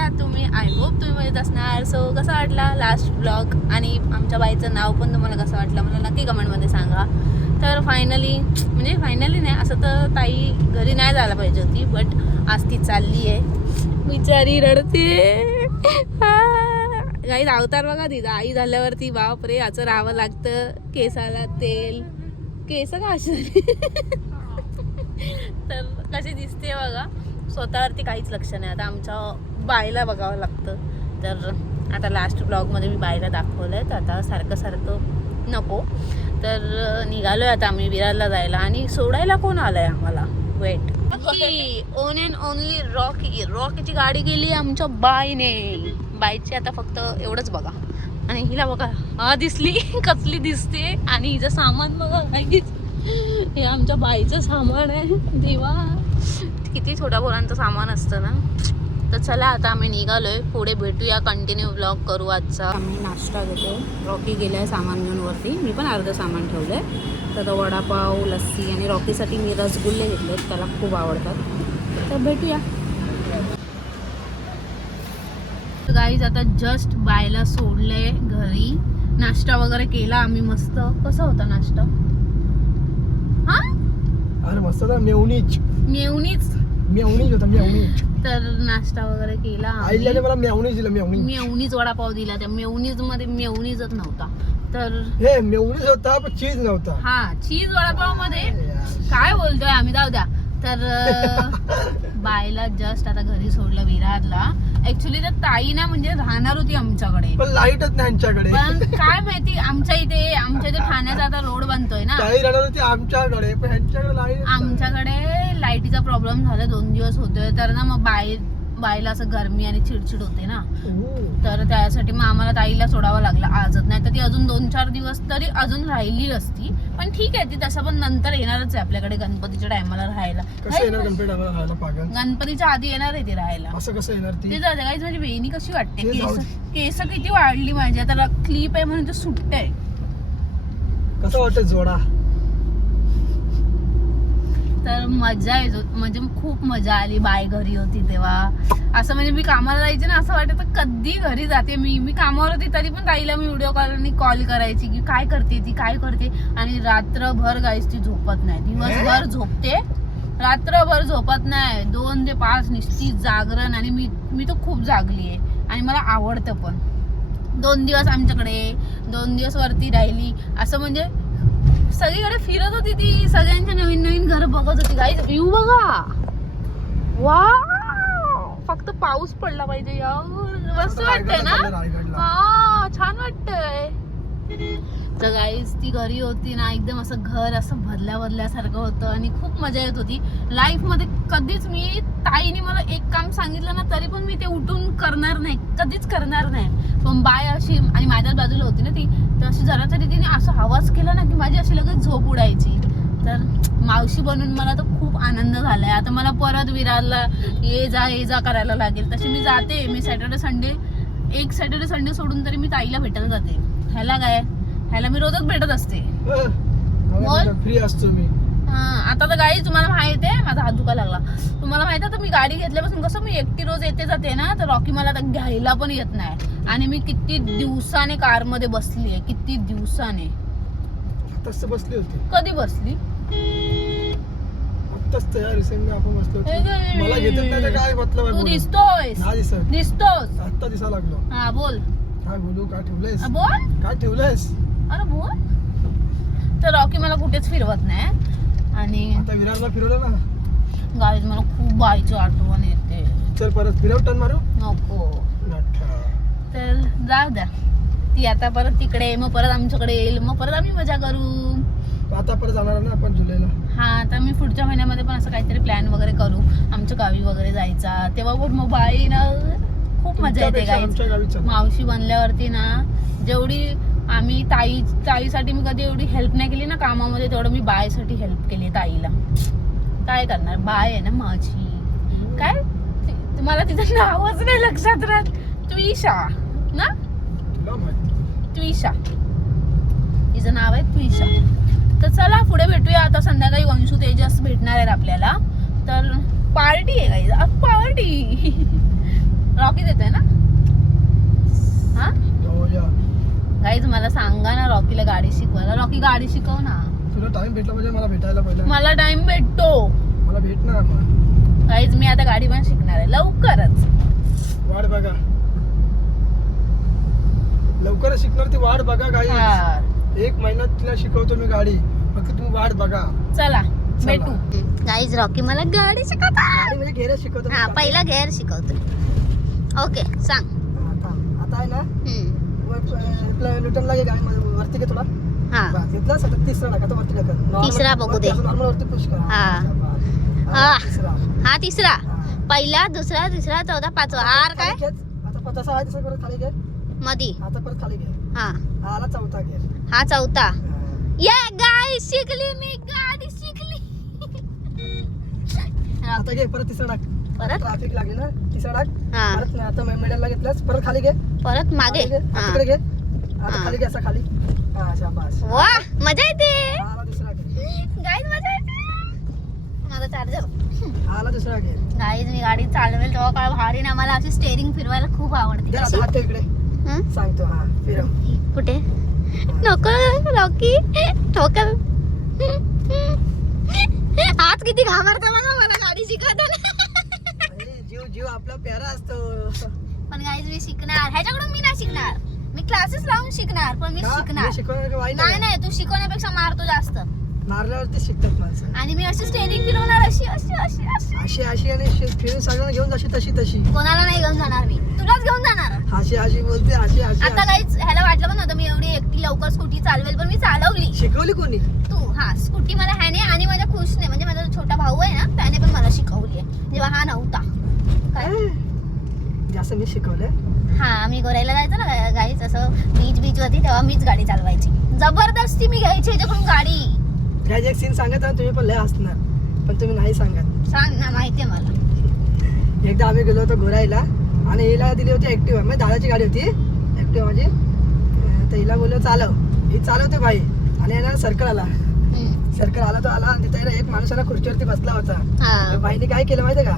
आहात तुम्ही? I hope तुम्ही मजेत असणार. सो कसा वाटला लास्ट ब्लॉग आणि आमच्या बाईचं नाव पण तुम्हाला कसं वाटलं मला नक्की कमेंटमध्ये सांगा. तर फायनली नाही, असं तर ताई घरी नाही जायला पाहिजे होती, बट आज ती चालली आहे. बिचारी रडते. काही अवतार बघा तिचा. आई झाल्यावरती बापरे याचं राहावं लागतं. केसाला तेल, केस का अशी तर कशी दिसते बघा. स्वतःवरती काहीच लक्ष नाही. आता आमच्या बाईला बघावं लागतं. तर आता लास्ट ब्लॉगमध्ये मी बाईला दाखवलं आहे. तर आता सारखं नको. तर निघालो आहे आता आम्ही विरारला जायला. आणि सोडायला कोण आलं आहे आम्हाला? वेट, ओन अँड ओनली रॉकीची गाडी गेली आमच्या बाईने. बाईची आता फक्त एवढंच बघा. आणि हिला बघा, हा दिसली कसली दिसते. आणि हिचं सामान बघा काहीच. हे आमच्या बाईचं सामान आहे. देवा, किती छोट्या पोरांचं सामान असतं ना. तर चला आता आम्ही निघालोय. पुढे भेटूया, कंटिन्यू ब्लॉग करू आजचा. आम्ही नाश्ता घेतो. रॉकी गेलाय सामान घेऊन वरती. मी पण अर्ध सामान ठेवलंय. तर वडापाव, लस्सी आणि रॉकीसाठी मी रसगुल्ले घेतलेत, त्याला खूप आवडतात. तर भेटूया. गाईज आता जस्ट बायला सोडलंय घरी. नाश्ता वगैरे केला आम्ही मस्त. कसा होता नाश्ता? हा अरे मस्त होता. मेवणीच होता. मेवणीच तर नाश्ता वगैरे केला. आईला मला मेवणीच दिला. मेवणीच वडापाव दिला. त्या मेवणीच मध्ये मेवणीचच नव्हता. तर हे मेवणीच होता पण चीज नव्हता. हा, चीज वडापाव मध्ये काय बोलतोय आम्ही, जाऊ द्या. तर बायला जस्ट आता घरी सोडलं विरारला. ऍक्च्युली तर ताई ना म्हणजे राहणार होती आमच्याकडे, पण लाईटच नाही आमच्याकडे. पण काय माहिती आमच्या इथे ठाण्याचा आता रोड बनतोय ना. ताई राहणार होती आमच्याकडे, पण ह्यांच्याकडे लाईट. आमच्याकडे लाईटीचा प्रॉब्लेम झाला 2 दिवस होतोय. तर ना मग बाईला असं गरमी आणि चिडचिड होते ना. तर त्यासाठी मग आम्हाला ताईला सोडावं लागलं आजच. नाही तर ती अजून 2-4 दिवस तरी अजून राहिली असती. पण ठीक आहे, ती तसं पण नंतर येणारच आहे आपल्याकडे गणपतीच्या टायमाला राहायला. कसं येणार गणपती राहायला? पागल, गणपतीच्या आधी येणार आहे ती राहायला. असं कसं येणार ती? ते जाते काहीच. माझी बहिणी कशी वाटते. केस किती वाढली माझी. आता क्लिप आहे म्हणून ते सुट्ट आहे. कसं वाटत जोडा? तर मजा येतो, म्हणजे खूप मजा आली. बाय घरी होती तेव्हा. असं म्हणजे मी कामाला जायचे ना, असं वाटतं कधी घरी जाते. मी कामावर होती तरी पण ताईला मी व्हिडिओ कॉल करायची की काय करते. आणि रात्रभर गाईस ती झोपत नाही. दिवसभर झोपते, रात्रभर झोपत नाही. 2 ते 5 निश्चित जागरण. आणि मी तर खूप जागली आहे आणि मला आवडतं पण. 2 दिवस आमच्याकडे, 2 दिवस वरती राहिली. असं म्हणजे सगळीकडे फिरत होती ती. सगळ्यांच्या नवीन घर बघत होती. गाईज व्ह्यू बघा, वाव. फक्त पाऊस पडला पाहिजे यार. मस्त वाटतंय ना. हा, छान वाटतंय. तर गाईज ती घरी होती ना, एकदम असं घर असं भरल्यासारखं होतं. आणि खूप मजा येत होती लाईफ मध्ये. कधीच मी ताईने मला एक काम सांगितलं ना तरी पण मी ते उठून करणार नाही, कधीच करणार नाही. पण बाय अशी, आणि माझ्याच बाजूला होती ना ती, तर अशी जरा तरी तिने असं आवाज केला ना की माझी अशी लगेच झोप उडायची. तर मावशी बनून मला तर खूप आनंद झालाय. आता मला परत विरारला ये जा करायला लागेल. तशी मी जाते. मी सॅटर्डे संडे सोडून तरी मी ताईला भेटायला जाते. ह्याला मी रोजच भेटत असते. फ्री असतो मी. आता तर गाडी तुम्हाला माहित आहे, माझा हात दुखायला लागला. तुम्हाला माहित आहे, तर मी गाडी घेतल्यापासून कसं मी एकटी रोज येते जाते ना, तर रॉकी मला आता घ्यायला पण येत नाही. आणि मी किती दिवसाने कार मध्ये बसली आहे, किती दिवसाने. आताच बसली होती. कधी बसली? आताच यार रिसेंटली आपण बसलो होतो. मला घेतच नाही तर काय मतलब आहे? तू दिसतोस. आता दिसा लागलो. हा बोल. काय बोलू? काय ठेवलंयस? बोल. काय ठेवलंयस? अरे बोल. तर रॉकी मला कुठेच फिरवत नाही. आणि आता विरारला फिरवलं ना गाईज, मला खूप बाईची आठवण येते. चल परत फिरव, टर्न मारू नको. तर जाऊ द्या. ती आता परत तिकडे, मग परत आमच्याकडे येईल, मग परत आम्ही मजा करू. आता परत जाणार ना आपण जुलैला. हा, तर मी पुढच्या महिन्यामध्ये पण असं काहीतरी प्लॅन वगैरे करू, आमच्या गावी वगैरे जायचा. तेव्हा पण मग बाई ना खूप मजा येते गाईज. मावशी बनल्यावरती ना, जेवढी आम्ही ताईसाठी मी कधी एवढी हेल्प नाही केली ना कामामध्ये, तेवढं मी बायसाठी हेल्प केली ताईला. काय करणार, बाय आहे ना माझी. काय तुम्हाला तिचं नावच नाही लक्षात राहत? त्विषा ना, त्विषा तिचं नाव आहे, त्विषा. तर चला पुढे भेटूया. आता संध्याकाळी वंशू तेजस भेटणार आहेत आपल्याला. तर पार्टी आहे गाईज, पार्टी. रॉकी देते रॉकी गाडी शिकव ना. तुला टाइम भेटला पाहिजे, मला भेटायला पाहिजे. मला टाइम भेटतो. मला भेटणार मग. गाईज मी आता गाडी पण शिकणार आहे लवकरच. वाट बघा, लवकरच शिकणार ती. वाट बघा गाईज. 1 महिन्यात तिला शिकवतो मी गाडी, फक्त तुम्ही वाट बघा. चला भेटू. गाईज रॉकी मला गाडी शिकवतो. गाडी म्हणजे गेअर शिकवतो. हा पहिला गेअर शिकवतो. ओके सांग. आता आहे ना, न्यूटनला घे गाडी वरती घे थोडा. हा घेतला सतत तिसरा टाका तो वरती टाका. तिसरा बघू दे. नॉर्मल वरती पुश करा. हा तिसरा. हा तिसरा. पहिला दुसरा तिसरा चौथा पाचवा. आर काय आता तसा आहे तसं परत खाली घे. मधी. आता परत खाली घे. हा आला चौथा घे. हा चौथा. ये गाडी शिकली मी. गाडी शिकली. आता घे परत तिसरा टाक. परत ट्रॅफिक लागली ना, तिसरा टाक. हा परत नाही, आता मिडलला घेतलास परत खाली घे. परत मागे. आता तिकडे घे. आता खाली घे, असा खाली. हा शाबास. वा मजा येते. आला दुसरा घे. गाईज मजा येते. माझा चार्जर. आला दुसरा घे. गाईज मी गाडी चालवेल तेव्हा काय भारी ना. मला अशी स्टेअरिंग फिरवायला खूप आवडते. दे आता हात ठेव इकडे. हं? सांगतो. हा फिरव. कुठे नको रॉकी ठोकर. आज किती घाबरते बघा मला गाडी शिकवताना. जीव जीव आपला प्यारा असतो. पण गाईज मी शिकणार. ह्याच्याकडून मी नाही शिकणार. मी क्लासेस लावून शिकणार. पण मी शिकणार. शिकवणार वाई नाही नाही तू शिकवण्यापेक्षा मारतो जास्त. मारल्यावरती शिकतात माणसं. आणि मी अशी स्टेरिंग फिरवणार. अशी अशी अशी अशी अशी अशी आणि फिरून सगळ्यांना घेऊन जाशी तशी तशी. कोणाला नाही घेऊन जाणार मी. तुलाच घेऊन जाणार. अशी अशी बोलते. अशी अशी आता काहीच ह्याला वाटलं पण नव्हतं मी एवढी एकटी लवकर स्कूटी चालवेल. पण मी चालवली. शिकवली कोणी? तू. हा स्कूटी मला ह्याने आणि माझ्या खुशने म्हणजे माझा जो छोटा भाऊ आहे ना त्याने पण मला शिकवली आहे जेव्हा हा नव्हता. काय जास्त मी शिकवलंय. हा मी गोरायला जायचं ना गाईच असं बीच वरती तेव्हा मीच गाडी चालवायची. जबरदस्ती मी घ्यायची ह्याच्याकडून गाडी. काय एक सीन सांगत आहे तुम्ही पण लय असणार, पण तुम्ही नाही सांगत. सांग ना. माहितीये मला. एकदा आम्ही गेलो होतो घोरायला आणि हिला दिली होती ऍक्टिव्हा. म्हणजे दादाची गाडी होती ऍक्टिव्हा माझी. तर हिला बोललो चालव. ही चालवते भाई. आणि याला सर्कल आला. सर्कल आला तो आला आणि तिथे एक माणूस ना खुर्चीवरती बसला होता. भाईने काय केलं माहितीये का?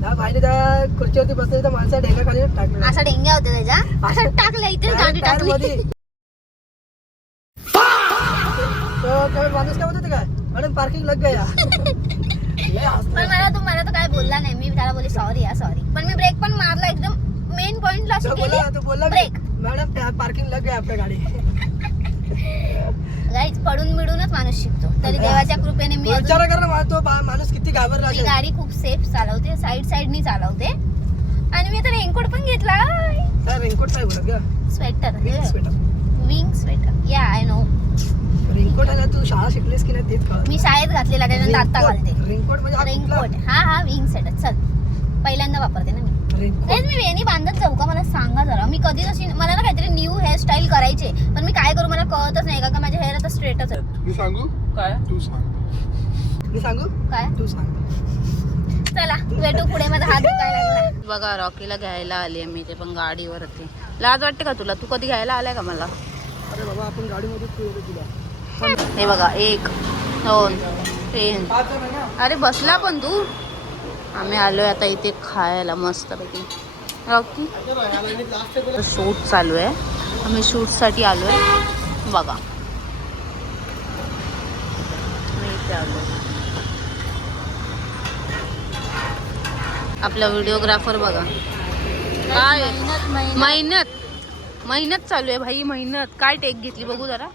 त्या भाईने त्या खुर्चीवरती बसले तर माणसा डेंगा खाली टाकला. असा डेंग्या होता त्याच्या. असं टाकलं इथे गाडी टाकली. तो माणूस काय बोलतो काय मॅडम पार्किंग लग गया. पण मला तो काय बोलला नाही. मी त्याला बोलली सॉरी या सॉरी. पण मी ब्रेक पण मारला एकदम मेन पॉइंटला अशी केली ब्रेक. मॅडम पार्किंग लग गया आपल्या गाडी. गाईज पडून मिळूनच माणूस शिकतो. तरी देवाच्या कृपेने मी विचार कर ना तो माणूस किती घाबरला. मी गाडी खूप सेफ चालवते. साईडनी चालवते. आणि मी तर रेनकोट पण घेतला. रेनकोट नाही बोलत ग. स्वेटर. स्वेटर. Wing sweater. या आय नो. रेनकोट आहे ना. तू शाळा शिकलीस की नाही तेच कळत. मी शाळेत घातलेला त्यानंतर आता घालते. रेनकोट म्हणजे रेनकोट. हा विंग स्वेटर. चल पहिल्यांदा वापरते ना मी. मी वेणी बांधत जाऊ का मला सांगा जरा. मी कधी अशी मला ना काहीतरी न्यू हेअरस्टाईल करायचे पण मी काय करू मला कळतच नाही का माझे हेअर आता स्ट्रेटच आहे. मी सांगू काय? तू सांग. मी सांगू काय? तू सांग. चला भेटू पुढे. माझा हात दुखायला लागला. बघा रॉकीला घ्यायला आली मी ते पण गाडीवरती. लाज वाटते का तुला? तू कधी घ्यायला आलाय का मला? अरे बाबा आपण गाडीमध्ये तुला. हे बघा 1 2 3. अरे बसला पण तू. आम्ही आलोय आता इथे खायला मस्तपैकी. रॉकी शूट चालू आहे. आम्ही शूटसाठी आलोय. बघा मी इथे आलो. आपला व्हिडिओग्राफर बघा काय मेहनत चालू आहे भाई. मेहनत. काय टेक घेतली बघू जरा.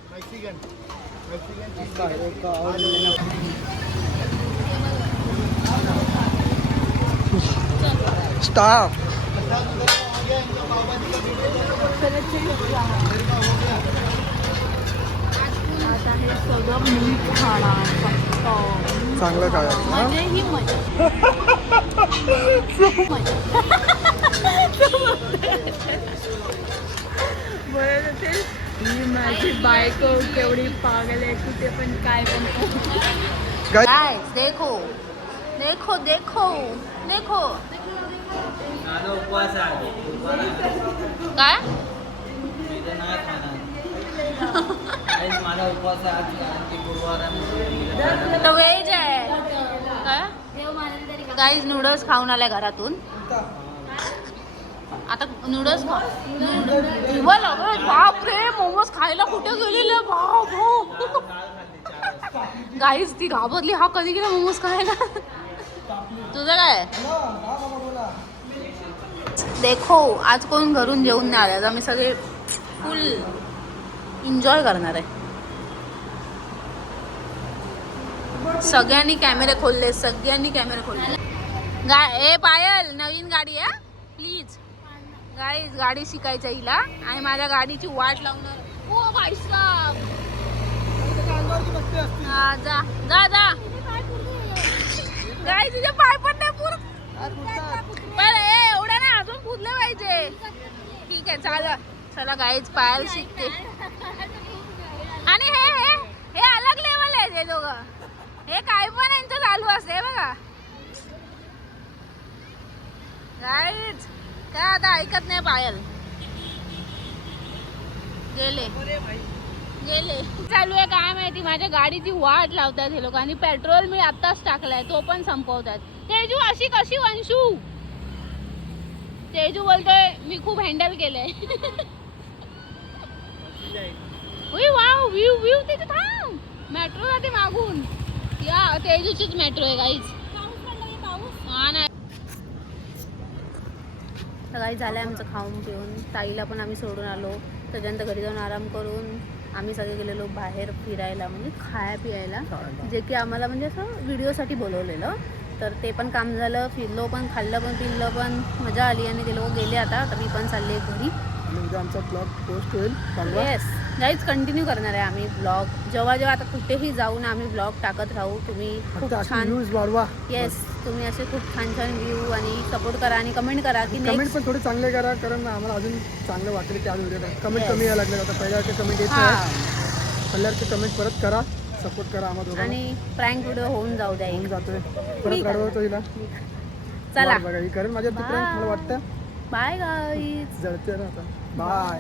स्टॉप. आता हे सगळं मीठ खाणार चांगलं काय म्हणजे ही मजा. माझी बायको केवढी पागल आहे. कुठे पण काय पण काय. देखो देखो देखो देखो काय तो व्हेज आहे काय. गाईज नूडल्स खाऊन आलाय घरातून. आता नूडल्स खा. बाप रे मोमोज खायला कुठे गेलेले बाप. गाईस ती घाबरली, हा कधी गेला मोमोज खायला. तुझं काय देखो आज कोण घरून जेवून नाही आले. आम्ही सगळे फुल एन्जॉय करणार आहे. सगळ्यांनी कॅमेरे खोलले, सगळ्यांनी कॅमेरे खोलले. ए पायल नवीन गाडी आहे प्लीज. गाईज गाडी शिकायचं हिला आणि माझ्या गाडीची वाट लावणार. ओ भाई साहब हा जा जा जा. गाई तुझे पाय पण नाही पण एवढ्या नाही अजून पुजले पाहिजे. ठीक आहे चाल. चला गाईज पायल शिकते. आणि हे हे हे अलग लेवल आहे ते दोघं. हे काय पण यांचं चालू असते बघा. गाईज काय आता ऐकत नाही पायल. गेले गेले. चालू आहे काय माहिती. माझ्या गाडीची वाट लावतात हे लोक आणि पेट्रोल मी आत्ताच टाकलाय तो पण संपवतात. तेजू अशी कशी वंशू. तेजू बोलतोय मी खूप हँडल केलंय. वाव व्ह्यू व्ह्यू तिथे थांब. मेट्रो जाते मागून. या तेजूचीच मेट्रो आहे गाईज. हा ना. सकाळी झालंय आमचं खाऊन पिऊन. ताईला पण आम्ही सोडून आलो. त्याच्यानंतर घरी जाऊन आराम करून आम्ही सगळे गेलेलो बाहेर फिरायला म्हणजे खाया पियायला. जे की आम्हाला म्हणजे असं व्हिडिओसाठी बोलवलेलं. तर ते पण काम झालं. फिरलो पण खाल्लं पण पिल्लं पण मजा आली आणि ते लोक गेले आता. तर मी पण चालले घरी. उद्या आमचा ब्लॉग पोस्ट होईल. येस गाईज कंटिन्यू करणार आहे आम्ही ब्लॉग. जेव्हा जेव्हा आता कुठेही जाऊन आम्ही ब्लॉग टाकत राहू. तुम्ही खूप छान वाढवा. येस तुम्ही असे खूप छान छान व्ह्यू आणि सपोर्ट करा आणि कमेंट करा की कमेंट पण थोडे चांगले करा कारण आम्हाला अजून चांगलं वाटेल की आज व्हिडिओ कमेंट कमी यायला लागले. आता पहिल्याचे कमेंट येत नाही. पहिल्याचे कमेंट परत करा. सपोर्ट करा आम्हाला. आणि प्रँक व्हिडिओ होऊन जाऊ द्या. होऊन जातोय परत रडवतो हिला. चला बघा ही करेन माझ्या प्रँक मला वाटतं. Bye guys. जळते ना आता. बाय.